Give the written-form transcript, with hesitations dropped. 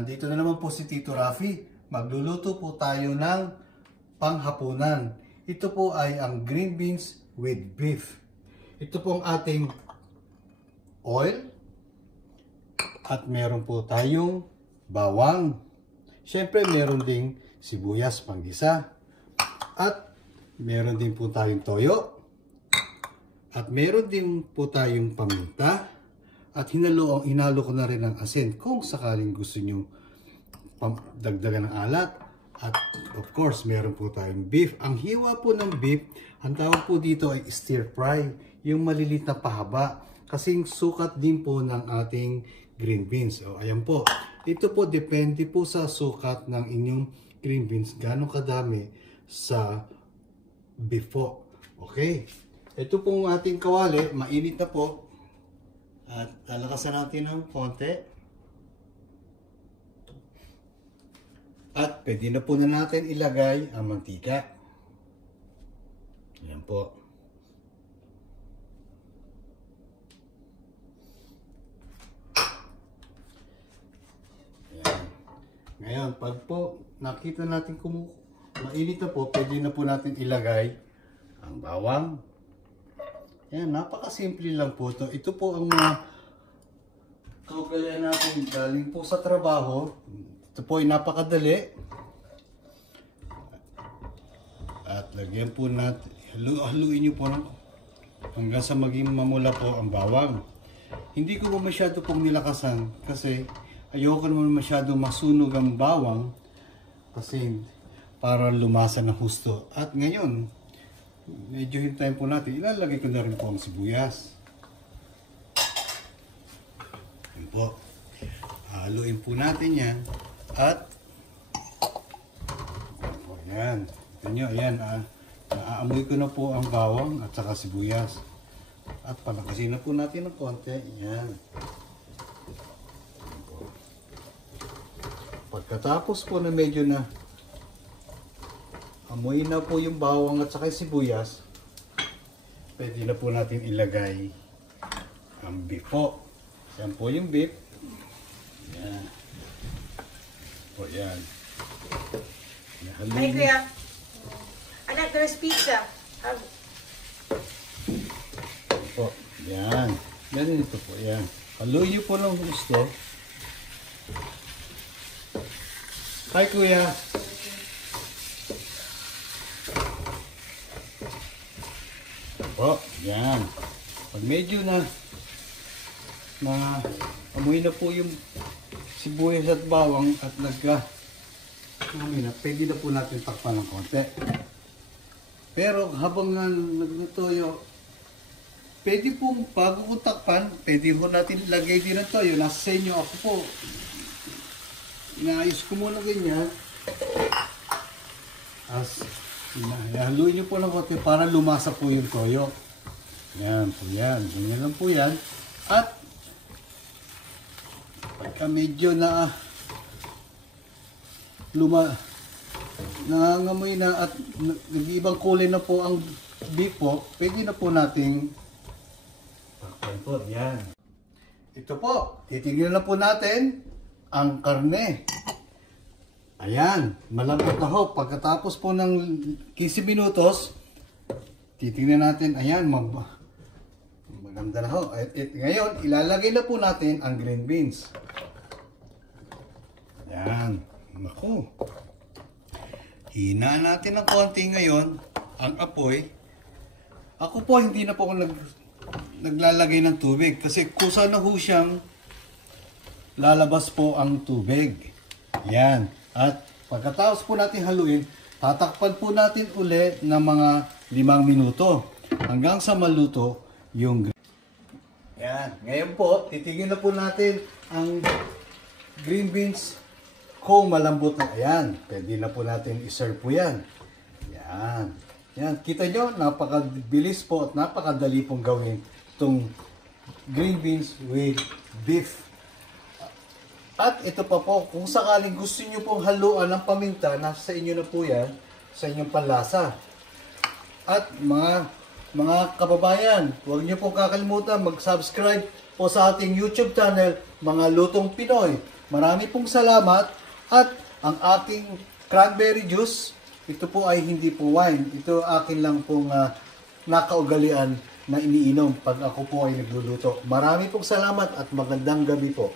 Nandito na naman po si Tito Rafi. Magluluto po tayo ng panghapunan. Ito po ay ang green beans with beef. Ito po ang ating oil. At meron po tayong bawang. Siyempre meron ding sibuyas panggisa. At meron din po tayong toyo. At meron din po tayong paminta. At hinalo ko na rin ng asin kung sakaling gusto nyo dagdagan ng alat. At of course, meron po tayong beef. Ang hiwa po ng beef, ang tawag po dito ay stir fry. Yung malilit na pahaba. Kasing sukat din po ng ating green beans. O, ayan po. Ito po, depende po sa sukat ng inyong green beans. Gano'ng kadami sa beef po. Okay. Ito pong ating kawali. Mainit na po. At lalakasan natin ng konti. At pwede na po na natin ilagay ang mantika. Ayan po. Ayan. Ngayon, pag po nakita natin kung mainit na po, pwede na po natin ilagay ang bawang. Ayan, napakasimple lang po ito. Ito po ang mga kaugalian natin galing po sa trabaho. Ito po ay napakadali. At lagyan po natin, haluin nyo po hanggang sa maging mamula po ang bawang. Hindi ko po masyado pong nilakasan kasi ayoko naman masyado masunog ang bawang kasi para lumasa na husto. At ngayon, medyo hintayin po natin. Ilalagay ko na rin po ang sibuyas. Yan po. Haluin po natin yan. At yan. Ito nyo, ayan. Naaamoy ko na po ang bawang at saka sibuyas. At palakasin na po natin ng konti. Yan. Pagkatapos po na medyo na amoy na po yung bawang at saka sibuyas, pwede na po natin ilagay ang beef po. Yan po yung beef. Yan. O yan. Ay kuya, anak, there's pizza. Po. Yan. Ganun ito po. Yan. Haluin niyo po ng gusto. Hi kuya. Po, yan. Pag medyo na amoy na po yung sibuyas at bawang at pwede na po natin takpan ng konti. Pero habang nagtutuyo, pwede pong bago kong takpan, pwede po natin lagay din ng toyo. Nasa sa inyo, ako po. Inaayos ko muna ganyan. Haluin nyo po ng konti para lumasa po yung toyo. Yan po yan. Ganyan lang po yan. At pagka medyo na nangangamoy na at nag-iibang kulay na po ang beef po, pwede na po nating yan. Ito po, titignan na po natin ang karne. Ayan, malambot na ho. Pagkatapos po ng 15 minutos, titingnan natin, ayan, maganda na ho. Ngayon, ilalagay na po natin ang green beans. Ayan, naku. Hinaan natin ng konti ngayon ang apoy. Ako po, hindi na po ako naglalagay ng tubig kasi kusa na ho siyang lalabas po ang tubig. Ayan. At pagkatapos po natin haluin, tatakpan po natin uli ng mga 5 minuto hanggang sa maluto yung yan. Ngayon po, titignan na po natin ang green beans kung malambot na. Ayan. Pwede na po natin iserve po yan. Yan. Yan. Kita nyo, napakabilis po at napakadali pong gawin itong green beans with beef. At ito pa po, kung sakaling gusto nyo pong haluan ng paminta, nasa inyo na po yan sa inyong panlasa. At mga kababayan, huwag nyo pong kakalimutan mag-subscribe po sa ating YouTube channel, Mga Lutong Pinoy. Marami pong salamat at ang aking cranberry juice, ito po ay hindi po wine. Ito akin lang pong nakaugalian na iniinom pag ako po ay nagluluto. Marami pong salamat at magandang gabi po.